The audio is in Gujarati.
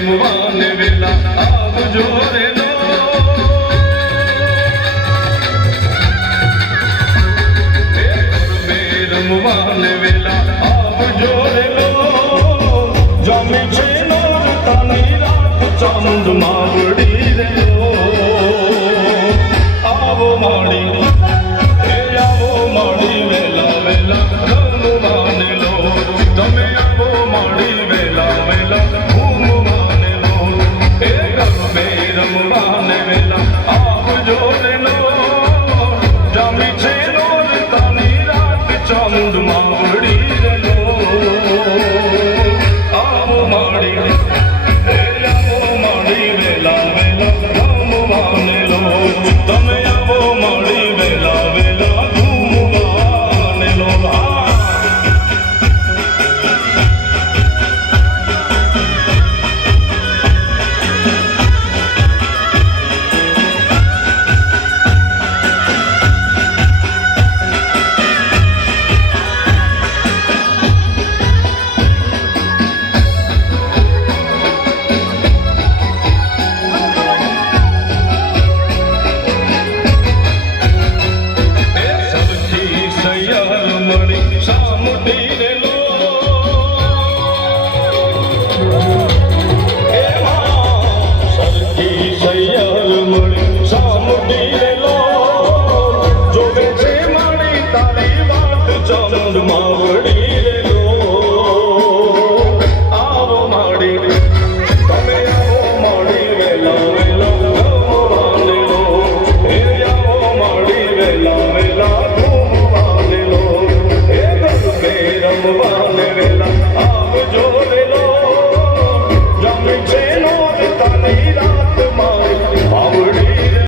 રમવાને વેલા આવજો રે લો રમવાને વેલા આવજો રે લો જમે છે નોરતાની રાત ચાંદ માવડી રે લો આવો માડી આવો માડી વેલા વેલા રમવાને લો તમે આવો માડી વેલા વેલા ઘૂમવાને લો એ ગરબે રમવાને વેલા આવજો રે લો જમી છે નોરતાની રાત ચાંદ માવડી રે લો આવો માડી આવો માડી વેલા વેલા રમવાને લો તમે આવો માડી વેલા વેલા ઘૂમવાને લો ચાંદ માં